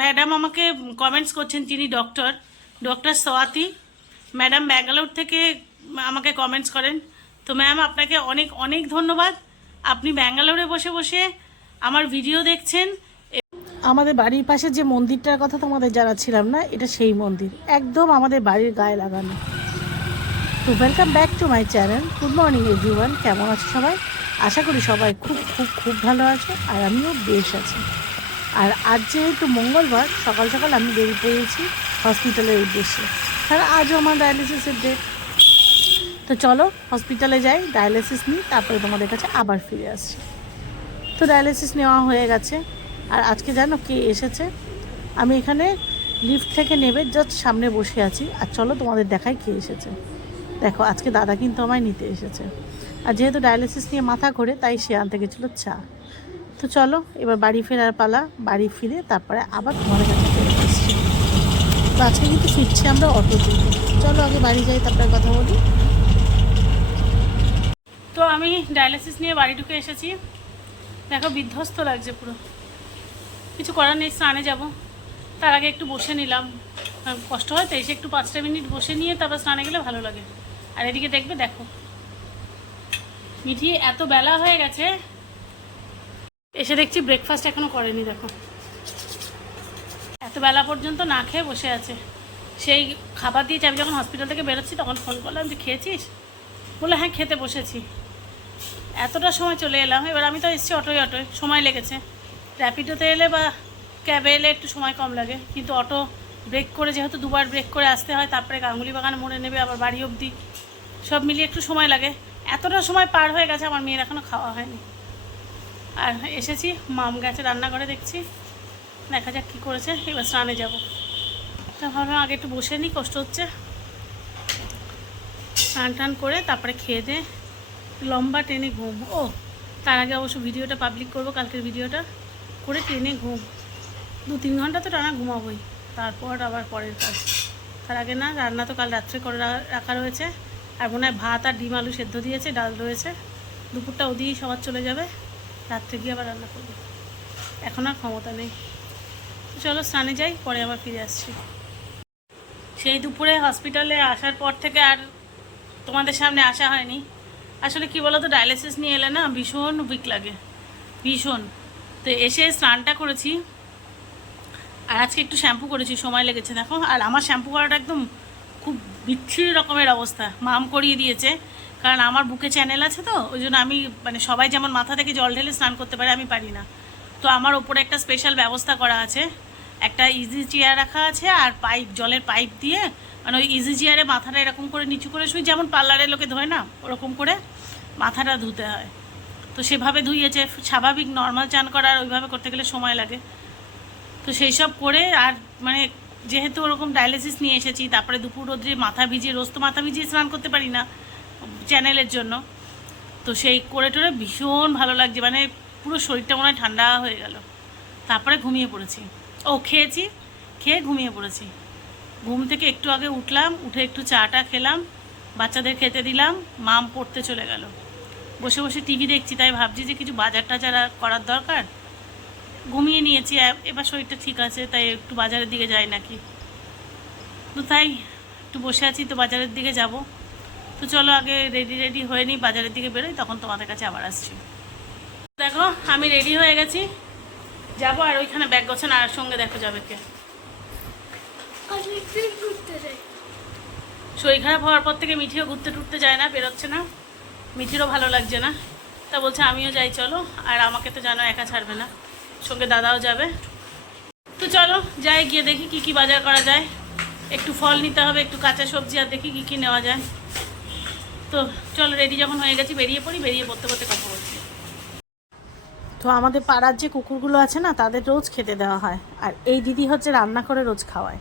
Madam আমাকে comments করছেন যিনি doctor doctor Swati. Madam Bangalore থেকে আমাকে কমেন্টস করেন। তো ম্যাম আপনাকে অনেক অনেক ধন্যবাদ। আপনি ব্যাঙ্গালোরে বসে বসে আমার ভিডিও দেখছেন। আমাদের বাড়ির পাশে যে মন্দিরটার কথা তোমাদের জানাচ্ছিলাম না, এটা সেই মন্দির। একদম আমাদের বাড়ির গায়ে লাগানো। তো welcome back to my channel good morning everyone কেমন আছো সবাই? আশা করি সবাই খুব খুব খুব ভালো আছো, আর আমিও বেশ আছি। আর আজ যেহেতু মঙ্গলবার, সকাল সকাল আমি বেরিয়ে পড়েছি হসপিটালের উদ্দেশ্যে। কারণ আজও আমার ডায়ালিসিসের ডেট তো চলো হসপিটালে যাই ডায়ালিসিস নিই, তারপরে তোমাদের কাছে আবার ফিরে আসছি। তো ডায়ালিসিস নেওয়া হয়ে গেছে। আর আজকে জানো কে এসেছে? আমি এখানে লিফট থেকে নেবে জাস্ট সামনে বসে আছি। আর চলো তোমাদের দেখাই কে এসেছে। দেখো, আজকে দাদা কিন্তু আমায় নিতে এসেছে। আর যেহেতু ডায়ালিসিস নিয়ে মাথা করে তাই সে আনতে গেছিল চা। তো চলো, এবার বাড়ি ফেরার পালা। বাড়ি ফিরে তারপরে আবার তোমাদের কাছে ফেরত এসেছি তো আজকে কিন্তু ফিরছি আমরা অটোতে চলো আগে বাড়ি যাই, তারপরে কথা বলি। তো আমি ডায়ালিসিস নিয়ে বাড়ি ঢুকে এসেছি। দেখো বিধ্বস্ত লাগছে পুরো। কিছু করার নেই, স্নানে যাব। তার আগে একটু বসে নিলাম। কষ্ট হয় তো, এসে একটু পাঁচটা মিনিট বসে নিয়ে তারপর স্নানে গেলে ভালো লাগে। আর এদিকে দেখবে, দেখো। মিঠি, এত বেলা হয়ে গেছে এসে দেখছি ব্রেকফাস্ট এখনও করেনি, দেখো। এত বেলা পর্যন্ত না খেয়ে বসে আছে। সেই খাবার দিয়েছি, আমি যখন হসপিটাল থেকে বেরোচ্ছি, তখন ফোন করলাম যে, খেয়েছিস? বলে হ্যাঁ খেতে বসেছি। এতটা সময় চলে এলাম। এবার আমি তো এসেছি অটোয় অটোয়। সময় লেগেছে। র্যাপিডোতে এলে বা ক্যাবে এলে একটু সময় কম লাগে। কিন্তু অটো ব্রেক করে, যেহেতু দুবার ব্রেক করে আসতে হয়, তারপরে গাঙ্গুলি বাগান মোড়ে নেবে, আবার বাড়ি অবধি। সব মিলিয়ে একটু সময় লাগে। এতটা সময় পার হয়ে গেছে, আমার মেয়ের এখনও খাওয়া হয়নি। আর এসেছি, মাম গেছে রান্নাঘরে দেখছি। দেখা যাক কী করেছে, এবার স্নানে যাব। তা ভাবলাম আগে একটু বসে নিই কষ্ট হচ্ছে। স্নান টান করে তারপরে খেয়ে দে লম্বা টেনে ঘুম। ও, তার আগে অবশ্য ভিডিওটা পাবলিক করব, কালকের ভিডিওটা। করে টেনে ঘুম। দু তিন ঘণ্টা তো টানা ঘুমাবোই, তারপর আবার পরের কাজ। তার আগে না, রান্না তো কাল রাত্রে করে রাখা রয়েছে। আর মনে হয় ভাত আর ডিম আলু সেদ্ধ দিয়েছে, ডাল রয়েছে। দুপুরটা ওদিকেই সবার চলে যাবে। রাত্রে গিয়ে আবার রান্না করব। এখন আর ক্ষমতা নেই। চলো স্নানে যাই, পরে আবার ফিরে আসছি। সেই দুপুরে হসপিটালে আসার পর থেকে আর তোমাদের সামনে আসা হয়নি। আসলে কি বলো তো ডায়ালিসিস নিয়ে এলে না ভীষণ উইক লাগে। ভীষণ। তো এসে স্নানটা করেছি। আর আজকে একটু শ্যাম্পু করেছি, সময় লেগেছে, দেখো। আর আমার শ্যাম্পু করাটা একদম খুব বিচ্ছিরি রকমের অবস্থা। মাম করিয়ে দিয়েছে। কারণ আমার বুকে চ্যানেল আছে তো, ওই জন্য আমি মানে সবাই যেমন মাথা থেকে জল ঢেলে স্নান করতে পারে, আমি পারি না। তো আমার ওপরে একটা স্পেশাল ব্যবস্থা করা আছে। একটা ইজি চেয়ার রাখা আছে আর পাইপ জলের পাইপ দিয়ে মানে ওই ইজি চেয়ারে মাথাটা এরকম করে নিচু করে শুই, যেমন পার্লারে লোকে ধোয় না, ওরকম করে মাথাটা ধুতে হয়। তো সেভাবে ধুইয়েছে, স্বাভাবিক নর্মাল চান করার ওইভাবে করতে গেলে সময় লাগে। তো সেই সব করে আর মানে যেহেতু ওরকম ডায়ালিসিস নিয়ে এসেছি, তারপরে দুপুর রোদ্রে মাথা ভিজিয়ে, রোজ তো মাথা ভিজিয়ে স্নান করতে পারি না চ্যানেলের জন্য। তো সেই করে টোরে ভীষণ ভালো লাগছে মানে পুরো শরীরটা মনে হয় ঠান্ডা হয়ে গেল। তারপরে ঘুমিয়ে পড়েছি। ও খেয়েছি, খেয়ে ঘুমিয়ে পড়েছি। ঘুম থেকে একটু আগে উঠলাম, উঠে একটু চাটা খেলাম, বাচ্চাদের খেতে দিলাম, মাম পড়তে চলে গেল। বসে বসে টিভি দেখছি, তাই ভাবছি যে কিছু বাজার টাজার করার দরকার। ঘুমিয়ে নিয়েছি এবার শরীরটা ঠিক আছে, তাই একটু বাজারের দিকে যাই নাকি। তো তাই একটু বসে আছি, তো বাজারের দিকে যাব। তো চলো আগে রেডি রেডি হয়ে নিই, বাজারের দিকে বেরোই, তখন তোমাদের কাছে আবার আসছি। দেখো, আমি রেডি হয়ে গেছি। যাব আর ওইখানে ব্যাগ গোছানো, আর সঙ্গে দেখো যাবে কে শরীর খারাপ হওয়ার পর থেকে মিঠিও ঘুরতে টুরতে যায় না, বেরোচ্ছে না। মিঠিরও ভালো লাগছে না। তা বলছে, আমিও যাই, চলো। আর আমাকে তো জানো, একা ছাড়বে না। সঙ্গে দাদাও যাবে। তো চলো, যাই, গিয়ে দেখি কি কি বাজার করা যায়। একটু ফল নিতে হবে, একটু কাঁচা সবজি, আর দেখি কি কি নেওয়া যায়। তো চলো রেডি যখন হয়ে গেছি, বেরিয়ে পড়ি, বেরিয়ে পড়তে পড়তে কথা বলছি। তো আমাদের পাড়ার যে কুকুরগুলো আছে না, তাদের রোজ খেতে দেওয়া হয়। আর এই দিদি হচ্ছে রান্না করে রোজ খাওয়ায়।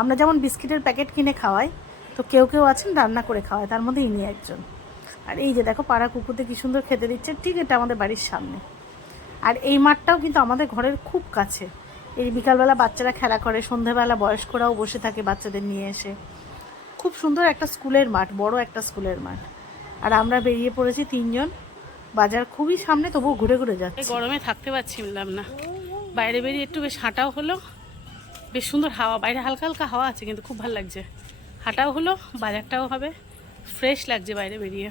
আমরা যেমন বিস্কিটের প্যাকেট কিনে খাওয়াই, তো কেউ কেউ আছেন রান্না করে খাওয়ায়, তার মধ্যে ইনি একজন। আর এই যে দেখো, পাড়া কুকুরদের কি সুন্দর খেতে দিচ্ছে, ঠিক এটা আমাদের বাড়ির সামনে। আর এই মাঠটাও কিন্তু আমাদের ঘরের খুব কাছে। এই বিকালবেলা বাচ্চারা খেলা করে সন্ধ্যাবেলা বয়স্করাও বসে থাকে বাচ্চাদের নিয়ে এসে। খুব সুন্দর একটা স্কুলের মাঠ, বড় একটা স্কুলের মাঠ। আর আমরা বেরিয়ে পড়েছি তিনজন। বাজার খুবই সামনে, তবুও ঘুরে ঘুরে যাচ্ছে। গরমে থাকতে পারছিলাম না। বাইরে বেরিয়ে একটু বেশ হাঁটাও হলো। বেশ সুন্দর হাওয়া, বাইরে হালকা হালকা হাওয়া আছে, কিন্তু খুব ভালো লাগছে। হাঁটাও হলো, বাজারটাও হবে। ফ্রেশ লাগছে বাইরে বেরিয়ে।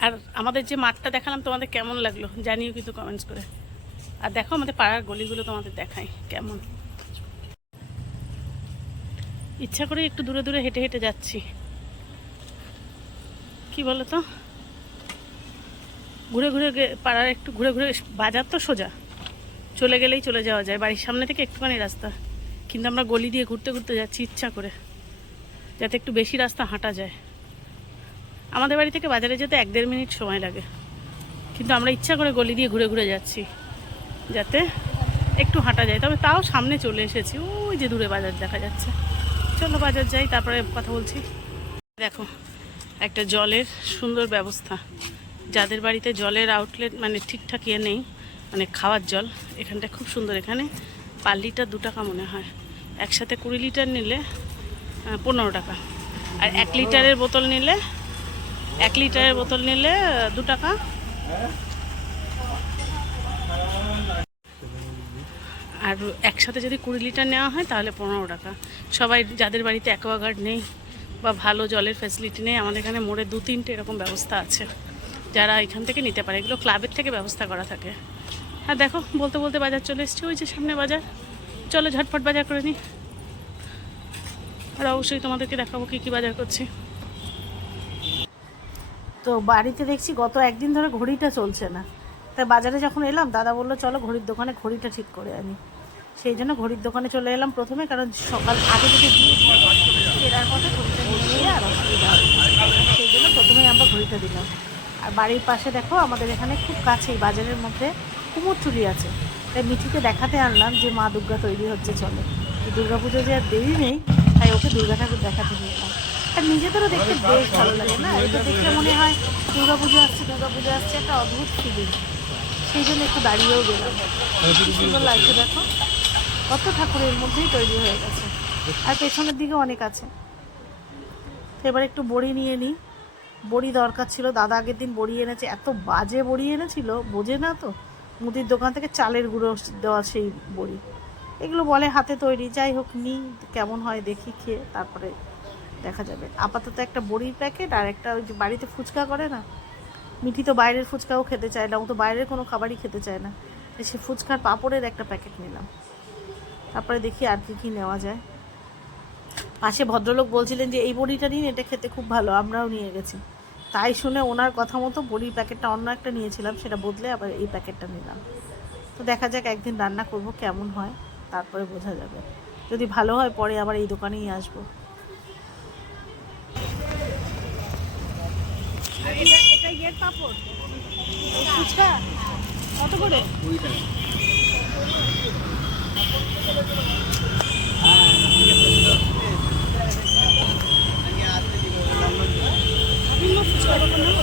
আর আমাদের যে মাঠটা দেখালাম, তোমাদের কেমন লাগল? জানিও কিন্তু কমেন্টস করে। আর দেখো আমাদের পাড়ার গলিগুলো তোমাদের দেখাই, কেমন? ইচ্ছা করে একটু দূরে দূরে হেঁটে হেঁটে যাচ্ছি। কি বলো তো? ঘুরে ঘুরে পাড়ার একটু ঘুরে ঘুরে, বাজার তো সোজা। চলে গেলেই চলে যাওয়া যায়। বাড়ির সামনে থেকে একটুখানি রাস্তা। কিন্তু আমরা গলি দিয়ে ঘুরতে ঘুরতে যাচ্ছি ইচ্ছা করে, যাতে একটু বেশি রাস্তা হাঁটা যায়। আমাদের বাড়ি থেকে বাজারে যেতে এক দেড় মিনিট সময় লাগে। কিন্তু আমরা ইচ্ছা করে গলি দিয়ে ঘুরে ঘুরে যাচ্ছি, যাতে একটু হাঁটা যায়। তবে তাও সামনে চলে এসেছি। ওই যে দূরে বাজার দেখা যাচ্ছে। চলো বাজার যাই, তারপরে কথা বলছি। দেখো, একটা জলের সুন্দর ব্যবস্থা। যাদের বাড়িতে জলের আউটলেট মানে ঠিকঠাক ইয়ে নেই মানে খাওয়ার জল, এখানটা খুব সুন্দর। এখানে পার লিটার দু টাকা মনে হয়। একসাথে কুড়ি লিটার নিলে পনেরো টাকা। আর এক লিটারের বোতল নিলে, এক লিটারের বোতল নিলে দু টাকা। আর একসাথে যদি কুড়ি লিটার নেওয়া হয় তাহলে পনেরো টাকা। সবাই যাদের বাড়িতে অ্যাকোয়াগার্ড নেই বা ভালো জলের ফ্যাসিলিটি নেই, আমাদের এখানে মোড়ে দু তিনটে এরকম ব্যবস্থা আছে। যারা এখান থেকে নিতে পারে, এগুলো ক্লাবের থেকে ব্যবস্থা করা থাকে। আর দেখো, বলতে বলতে বাজার চলে এসছে, ওই যে সামনে বাজার। চলো ঝটপট বাজার করে নিই আর অবশ্যই তোমাদেরকে দেখাবো কী কী বাজার করছি। তো বাড়িতে দেখছি গত একদিন ধরে ঘড়িটা চলছে না। তাই বাজারে যখন এলাম, দাদা বলল, চলো ঘড়ির দোকানে ঘড়িটা ঠিক করে আনি। সেই জন্য ঘড়ির দোকানে চলে এলাম প্রথমে, কারণ সকাল আগে থেকে দিয়ে ফেরার পথে ঘড়িটা নিয়ে আর অসুবিধা হবে সেই জন্য প্রথমেই আমরা ঘড়িটা দিলাম। আর বাড়ির পাশে দেখো, আমাদের এখানে খুব কাছেই, বাজারের মধ্যে কুমোরটুলি আছে। তাই মিঠিকে দেখাতে আনলাম যে মা দুর্গা তৈরি হচ্ছে, চলে। দুর্গা পুজো যে আর দেরি নেই, তাই ওকে দুর্গা ঠাকুর দেখাতে নিয়ে এলাম আর নিজেদেরও দেখতে বেশ ভালো লাগে না? এটা দেখলে মনে হয় দুর্গা পুজো আসছে দুর্গা পুজো আসছে, একটা অদ্ভুত ফিলিং সেই জন্য একটু দাঁড়িয়েও গেলাম। সুন্দর লাগছে দেখো। কত ঠাকুরের মধ্যেই তৈরি হয়ে গেছে। আর পেছনের দিকে অনেক আছে। এবার একটু বড়ি নিয়ে নিই। বড়ি দরকার ছিল। দাদা আগের দিন বড়ি এনেছে। এত বাজে বড়ি এনেছিল, বোঝে না তো? মুদির দোকান থেকে চালের গুঁড়ো দেওয়া সেই বড়ি। এগুলো বলে হাতে তৈরি। যাই হোক, নিই। কেমন হয় দেখি, খেয়ে তারপরে দেখা যাবে। আপাতত একটা বড়ির প্যাকেট আর একটা ওই যে বাড়িতে ফুচকা করে না? মিঠি তো বাইরের ফুচকাও খেতে চায় না। ও তো বাইরের কোনো খাবারই খেতে চায় না। সে ফুচকার পাঁপড়ের একটা প্যাকেট নিলাম। তারপরে দেখি আর কি কি নেওয়া যায়। পাশে ভদ্রলোক বলছিলেন যে, এই বড়িটা নিন, এটা খেতে খুব ভালো, আমরাও নিয়ে গেছি। তাই শুনে ওনার কথা মতো বড়ির প্যাকেটটা অন্য একটা নিয়েছিলাম, সেটা বদলে আবার এই প্যাকেটটা নিলাম। তো দেখা যাক একদিন রান্না করব, কেমন হয়, তারপরে বোঝা যাবে। যদি ভালো হয়, পরে আবার এই দোকানেই আসব। কত করে? বিভিন্ন ফুচকা দোকান না?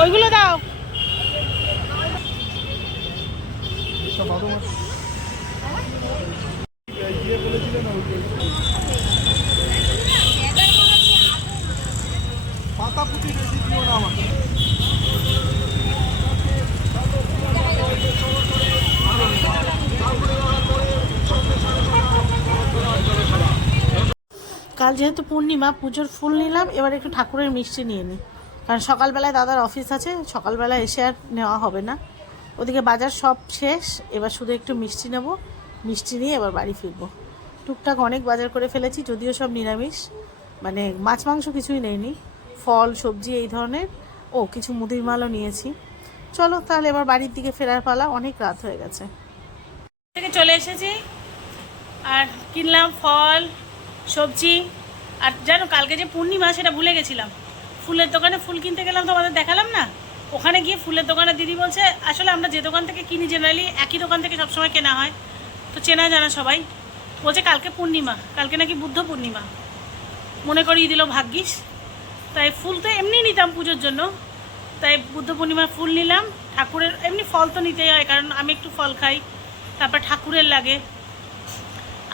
ওইগুলো দাও। কাল যেহেতু পূর্ণিমা পুজোর ফুল নিলাম এবার একটু ঠাকুরের মিষ্টি নিয়ে নিই কারণ সকালবেলায় দাদার অফিস আছে সকালবেলা এসে আর নেওয়া হবে না। ওদিকে বাজার সব শেষ, এবার শুধু একটু মিষ্টি নেব, মিষ্টি নিয়ে এবার বাড়ি ফিরবো। টুকটাক অনেক বাজার করে ফেলেছি, যদিও সব নিরামিষ। মানে মাছ মাংস কিছুই নেইনি, ফল, সবজি এই ধরনের। ও, কিছু মুদির মালও নিয়েছি। চলো তাহলে এবার বাড়ির দিকে ফেরার পালা, অনেক রাত হয়ে গেছে। থেকে চলে এসেছি, আর কিনলাম ফল, সবজি, আর জানো কালকে যে পূর্ণিমা সেটা ভুলে গেছিলাম। ফুলের দোকানে ফুল কিনতে গেলাম তোমাদের দেখালাম না। ওখানে গিয়ে ফুলের দোকানে দিদি বলছে, আসলে আমরা যে দোকান থেকে কিনি জেনারেলি একই দোকান থেকে সবসময় কেনা হয়। তো চেনা জানা সবাই। বলছে কালকে পূর্ণিমা, কালকে নাকি বুদ্ধ পূর্ণিমা। মনে করিয়ে দিল ভাগ্যিস। তাই ফুল তো এমনি নিতাম পুজোর জন্য। তাই বুদ্ধ পূর্ণিমার ফুল নিলাম। ঠাকুরের, এমনি ফল তো নিতেই হয়, কারণ আমি একটু ফল খাই। তারপর ঠাকুরের লাগে।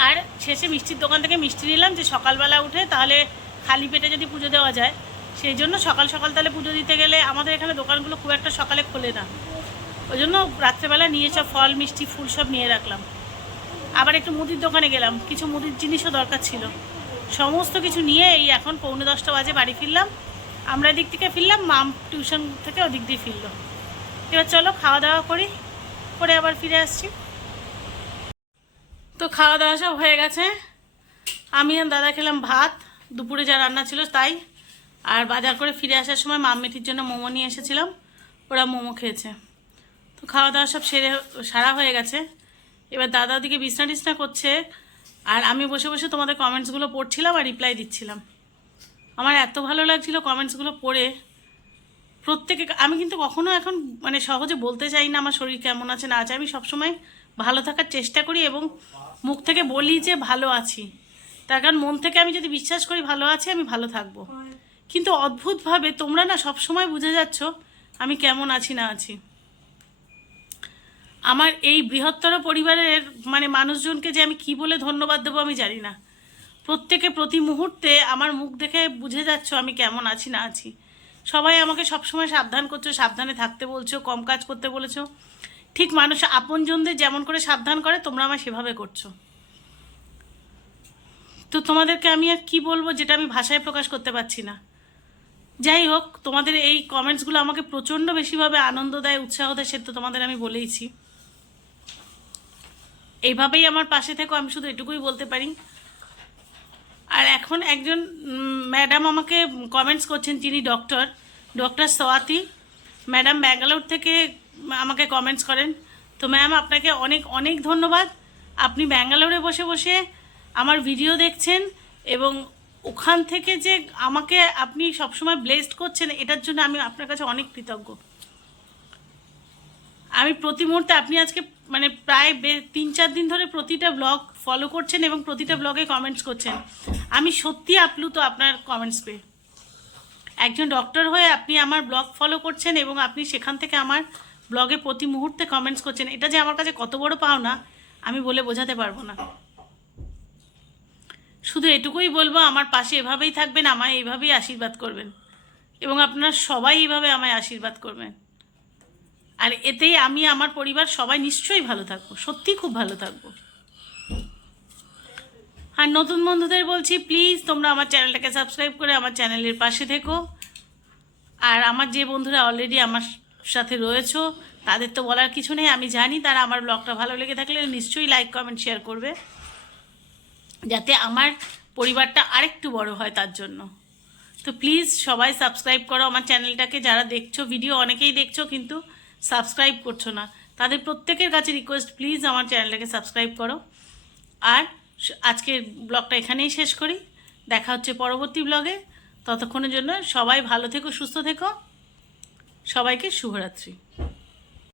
আর শেষে মিষ্টির দোকান থেকে মিষ্টি নিলাম যে সকালবেলা উঠে তাহলে খালি পেটে যদি পুজো দেওয়া যায়। সেই জন্য সকাল সকাল তাহলে পুজো দিতে গেলে আমাদের এখানে দোকানগুলো খুব একটা সকালে খোলে না। ওই জন্য রাত্রেবেলা নিয়ে সব ফল, মিষ্টি, ফুল সব নিয়ে রাখলাম। আবার একটু মুদির দোকানে গেলাম, কিছু মুদির জিনিসও দরকার ছিল। সমস্ত কিছু নিয়ে এই এখন পৌনে দশটা বাজে বাড়ি ফিরলাম। আমরা এদিক থেকে ফিরলাম, মাম টিউশন থেকে ওদিক দিয়ে ফিরলো। এবার চলো খাওয়া দাওয়া করি, করে আবার ফিরে আসছি। তো খাওয়া দাওয়া সব হয়ে গেছে। আমি আর দাদা খেলাম ভাত, দুপুরে যা রান্না ছিল তাই। আর বাজার করে ফিরে আসার সময় মামমেটির জন্য মোমো নিয়ে এসেছিলাম। ওরা মোমো খেয়েছে। তো খাওয়া দাওয়া সব সেরে সারা হয়ে গেছে। এবার দাদা ওদিকে বিছনা টিছনা করছে। আর আমি বসে বসে তোমাদের কমেন্টসগুলো পড়ছিলাম আর রিপ্লাই দিচ্ছিলাম। আমার এত ভালো লাগছিল কমেন্টসগুলো পড়ে। প্রত্যেকে, আমি কিন্তু কখনো এখন মানে সহজে বলতে চাই না আমার শরীর কেমন আছে, না আছে। আমি সবসময় ভালো থাকার চেষ্টা করি এবং মুখ থেকে বলি যে ভালো আছি। তার কারণ মন থেকে আমি যদি বিশ্বাস করি ভালো আছি, আমি ভালো থাকব। কিন্তু অদ্ভুতভাবে তোমরা না সবসময় বুঝে যাচ্ছ আমি কেমন আছি, না আছি। আমার এই বৃহত্তর পরিবারের মানে মানুষজনকে যে আমি কি বলে ধন্যবাদ দেবো আমি জানি না। প্রত্যেকে প্রতি মুহূর্তে আমার মুখ দেখে বুঝে যাচ্ছ আমি কেমন আছি, না আছি। সবাই আমাকে সবসময় সাবধান করছ, সাবধানে থাকতে বলছো, কম কাজ করতে বলেছ। ঠিক মানুষ আপনজনদের যেমন করে সাবধান করে, তোমরা আমার সেভাবে করছ। তো তোমাদেরকে আমি আর কি বলব যেটা আমি ভাষায় প্রকাশ করতে পারছি না। যাই হোক, তোমাদের এই কমেন্টসগুলো আমাকে প্রচণ্ড বেশিভাবে আনন্দ দেয়, উৎসাহ দেয় সে তো তোমাদের আমি বলেইছি। এইভাবেই আমার পাশে থেকো, আমি শুধু এটুকুই বলতে পারি। আর এখন একজন ম্যাডাম আমাকে কমেন্টস করছেন, যিনি doctor doctor Swati. Madam Bangalore থেকে আমাকে কমেন্টস করেন। তো ম্যাম আপনাকে অনেক অনেক ধন্যবাদ। আপনি ব্যাঙ্গালোরে বসে বসে আমার ভিডিও দেখছেন এবং ওখান থেকে যে আমাকে আপনি সবসময় ব্লেসড করছেন, এটার জন্য আমি আপনার কাছে অনেক কৃতজ্ঞ। আমি প্রতি মুহূর্তে আপনি আজকে মানে প্রায় তিন চার দিন ধরে প্রতিটা ব্লগ ফলো করছেন এবং প্রতিটা ব্লগে কমেন্টস করছেন। আমি সত্যি আপ্লুত আপনার কমেন্টস পেয়ে। একজন ডক্টর হয়ে আপনি আমার ব্লগ ফলো করছেন এবং আপনি সেখান থেকে আমার ব্লগে প্রতি মুহূর্তে কমেন্টস করছেন। এটা যে আমার কাছে কত বড় পাওনা, আমি বলে বোঝাতে পারব না। শুধু এটুকুই বলব, আমার পাশে এভাবেই থাকবেন, আমায় এইভাবেই আশীর্বাদ করবেন। এবং আপনারা সবাই এইভাবে আমায় আশীর্বাদ করবেন। আর এতেই আমি, আমার পরিবার সবাই নিশ্চয়ই ভালো থাকব, সত্যি খুব ভালো থাকব। আর নতুন বন্ধুদের বলছি প্লিজ তোমরা আমার চ্যানেলটাকে সাবস্ক্রাইব করে আমার চ্যানেলের পাশে থেকো। আর আমার যে বন্ধুরা অলরেডি আমার সাথে রয়েছো, তাদের তো বলার কিছু নেই, আমি জানি তারা আমার ব্লগটা ভালো লেগে থাকলে নিশ্চয়ই লাইক কমেন্ট শেয়ার করবে। যাতে আমার পরিবারটা আরেকটু বড় হয় তার জন্য। তো প্লিজ সবাই সাবস্ক্রাইব করো। আমার চ্যানেলটাকে যারা দেখছ ভিডিও অনেকেই দেখছ, কিন্তু সাবস্ক্রাইব করছ না। তাদের প্রত্যেকের কাছে রিকোয়েস্ট প্লিজ আমার চ্যানেলটাকে সাবস্ক্রাইব করো। আর আজকের ব্লগটা এখানেই শেষ করি। দেখা হচ্ছে পরবর্তী ব্লগে ততক্ষণের জন্য সবাই ভালো থেকো, সুস্থ থেকো। সবাইকে শুভরাত্রি।